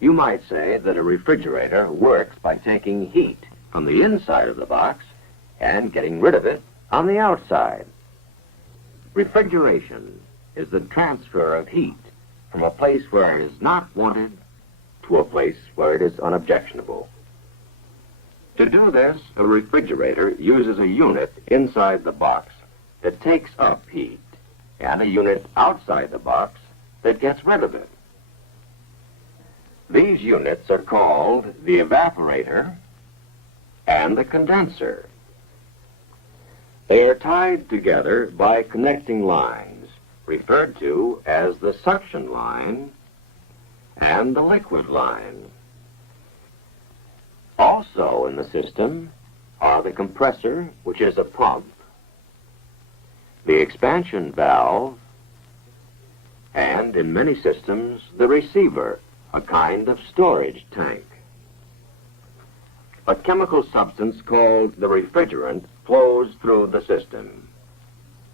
You might say that a refrigerator works by taking heat from the inside of the box and getting rid of it on the outside. Refrigeration is the transfer of heat from a place where it is not wanted to a place where it is unobjectionable. To do this, a refrigerator uses a unit inside the box that takes up heat and a unit outside the box that gets rid of it. These units are called the evaporator and the condenser. They are tied together by connecting lines, referred to as the suction line and the liquid line. Also in the system are the compressor, which is a pump, the expansion valve, and in many systems, the receiver, a kind of storage tank. A chemical substance called the refrigerant flows through the system.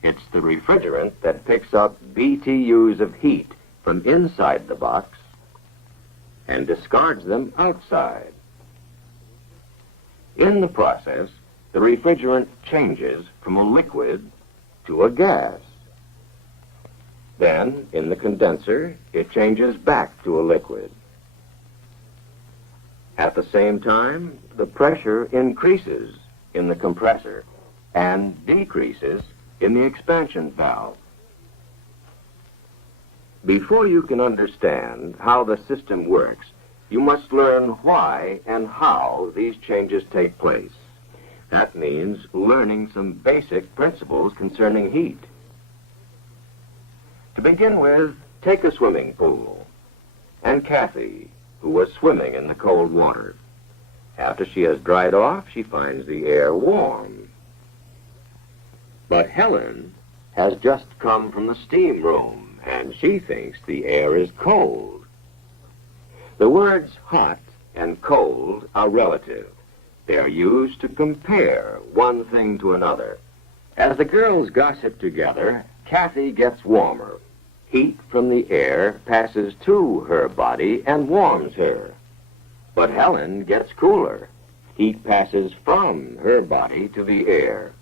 It's the refrigerant that picks up BTUs of heat from inside the box and discards them outside. In the process, the refrigerant changes from a liquid to a gas. Then, in the condenser, it changes back to a liquid. At the same time, the pressure increases in the compressor and decreases in the expansion valve. Before you can understand how the system works, you must learn why and how these changes take place. That means learning some basic principles concerning heat. To begin with, take a swimming pool, and Kathy, who was swimming in the cold water. After she has dried off, she finds the air warm. But Helen has just come from the steam room, and she thinks the air is cold. The words hot and cold are relative. They are used to compare one thing to another. As the girls gossip together, Kathy gets warmer. Heat from the air passes to her body and warms her. But Helen gets cooler. Heat passes from her body to the air.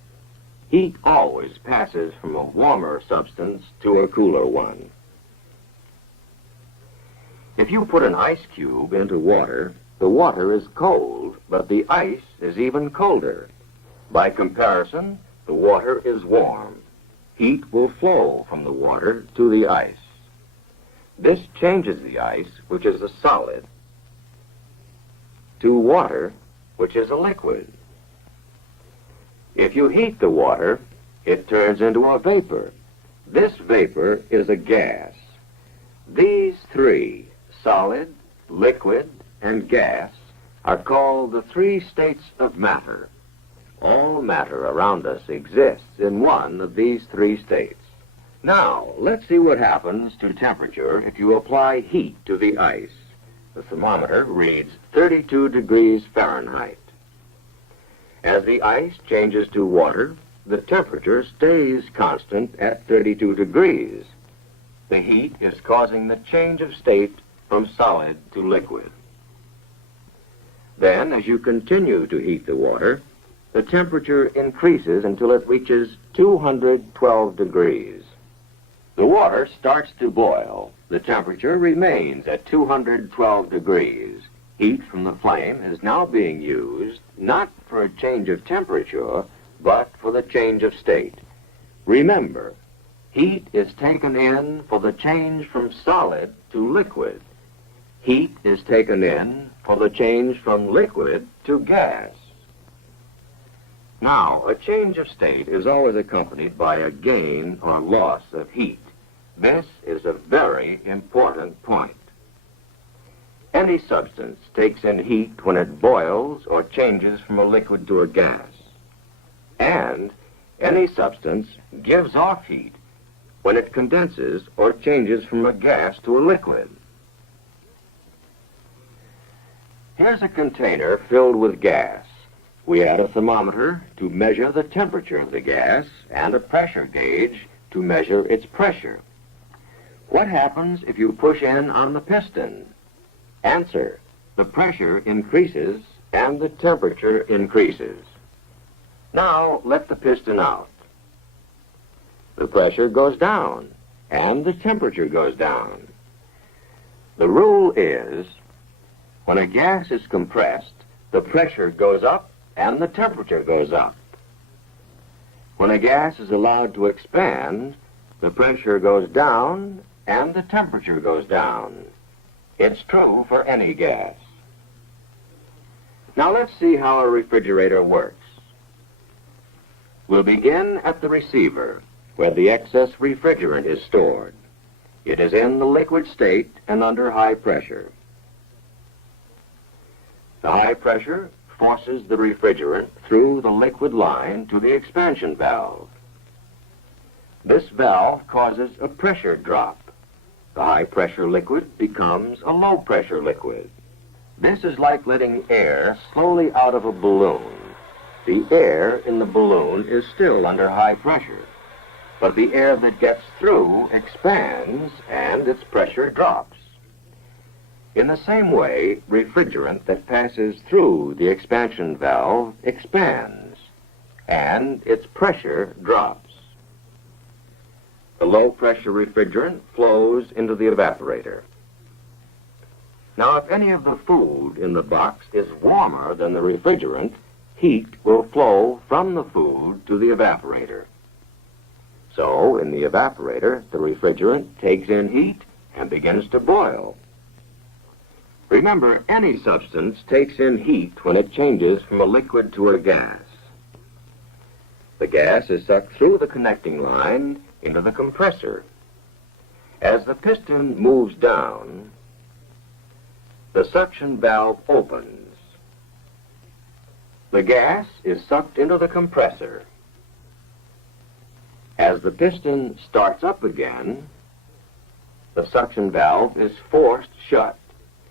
Heat always passes from a warmer substance to a cooler one. If you put an ice cube into water, the water is cold, but the ice is even colder. By comparison, the water is warm. Heat will flow from the water to the ice. This changes the ice, which is a solid, to water, which is a liquid. If you heat the water, it turns into a vapor. This vapor is a gas. These three, solid, liquid, and gas, are called the three states of matter. All matter around us exists in one of these three states. Now, let's see what happens to temperature if you apply heat to the ice. The thermometer reads 32 degrees Fahrenheit. As the ice changes to water, the temperature stays constant at 32 degrees. The heat is causing the change of state from solid to liquid. Then, as you continue to heat the water, the temperature increases until it reaches 212 degrees. The water starts to boil. The temperature remains at 212 degrees. Heat from the flame is now being used not for a change of temperature, but for the change of state. Remember, heat is taken in for the change from solid to liquid. Heat is taken in for the change from liquid to gas. Now, a change of state is always accompanied by a gain or loss of heat. This is a very important point. Any substance takes in heat when it boils or changes from a liquid to a gas. And any substance gives off heat when it condenses or changes from a gas to a liquid. Here's a container filled with gas. We add a thermometer to measure the temperature of the gas and a pressure gauge to measure its pressure. What happens if you push in on the piston? Answer: the pressure increases and the temperature increases. Now let the piston out. The pressure goes down and the temperature goes down. The rule is, when a gas is compressed, the pressure goes up and the temperature goes up. When a gas is allowed to expand, the pressure goes down and the temperature goes down. It's true for any gas. Now let's see how a refrigerator works. We'll begin at the receiver, where the excess refrigerant is stored. It is in the liquid state and under high pressure. The high pressure forces the refrigerant through the liquid line to the expansion valve. This valve causes a pressure drop. The high-pressure liquid becomes a low-pressure liquid. This is like letting air slowly out of a balloon. The air in the balloon is still under high pressure, but the air that gets through expands and its pressure drops. In the same way, refrigerant that passes through the expansion valve expands, and its pressure drops. The low-pressure refrigerant flows into the evaporator. Now, if any of the food in the box is warmer than the refrigerant, heat will flow from the food to the evaporator. So, in the evaporator, the refrigerant takes in heat and begins to boil. Remember, any substance takes in heat when it changes from a liquid to a gas. The gas is sucked through the connecting line into the compressor. As the piston moves down, the suction valve opens. The gas is sucked into the compressor. As the piston starts up again, the suction valve is forced shut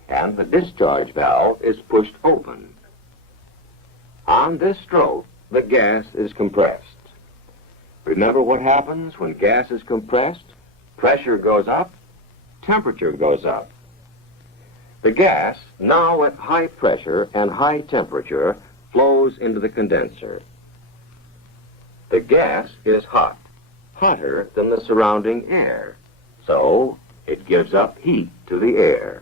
and the discharge valve is pushed open. On this stroke, the gas is compressed. Remember what happens when gas is compressed? Pressure goes up, temperature goes up. The gas, now at high pressure and high temperature, flows into the condenser. The gas is hot, hotter than the surrounding air, so it gives up heat to the air.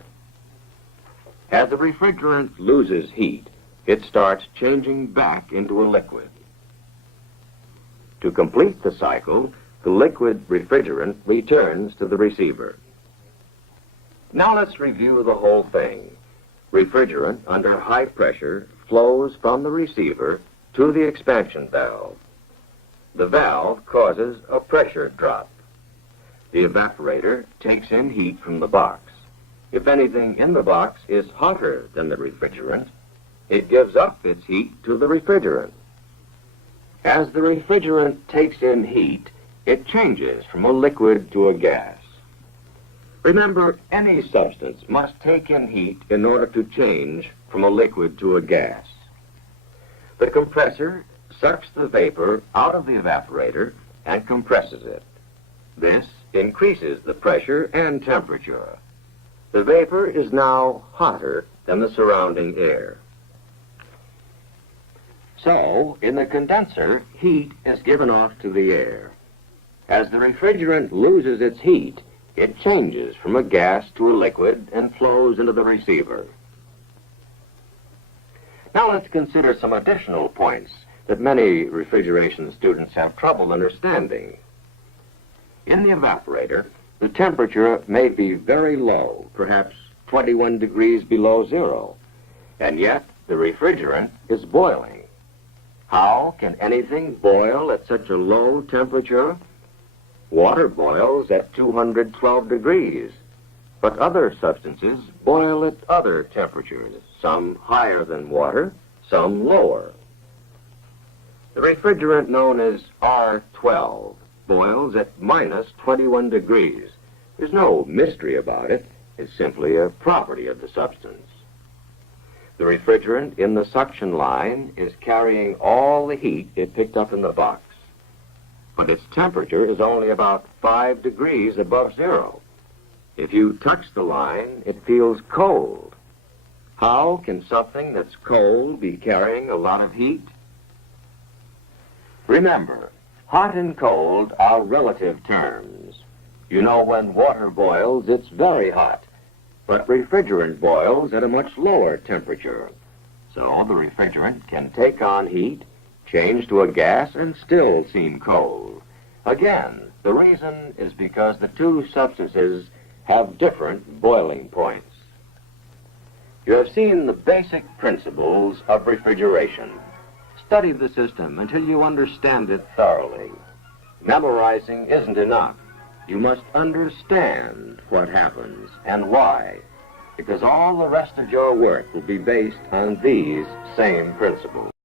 As the refrigerant loses heat, it starts changing back into a liquid. To complete the cycle, the liquid refrigerant returns to the receiver. Now let's review the whole thing. Refrigerant under high pressure flows from the receiver to the expansion valve. The valve causes a pressure drop. The evaporator takes in heat from the box. If anything in the box is hotter than the refrigerant, it gives up its heat to the refrigerant. As the refrigerant takes in heat, it changes from a liquid to a gas. Remember, any substance must take in heat in order to change from a liquid to a gas. The compressor sucks the vapor out of the evaporator and compresses it. This increases the pressure and temperature. The vapor is now hotter than the surrounding air. So, in the condenser, heat is given off to the air. As the refrigerant loses its heat, it changes from a gas to a liquid and flows into the receiver. Now let's consider some additional points that many refrigeration students have trouble understanding. In the evaporator, the temperature may be very low, perhaps 21 degrees below zero, and yet the refrigerant is boiling. How can anything boil at such a low temperature? Water boils at 212 degrees, but other substances boil at other temperatures, some higher than water, some lower. The refrigerant known as R12 boils at minus 21 degrees. There's no mystery about it. It's simply a property of the substance. The refrigerant in the suction line is carrying all the heat it picked up in the box, but its temperature is only about 5 degrees above zero. If you touch the line, it feels cold, How can something that's cold be carrying a lot of heat? Remember, hot and cold are relative terms. You know, when water boils, it's very hot, but refrigerant boils at a much lower temperature. So the refrigerant can take on heat, change to a gas, and still seem cold. Again, the reason is because the two substances have different boiling points. You have seen the basic principles of refrigeration. Study the system until you understand it thoroughly. Memorizing isn't enough. You must understand what happens and why, because all the rest of your work will be based on these same principles.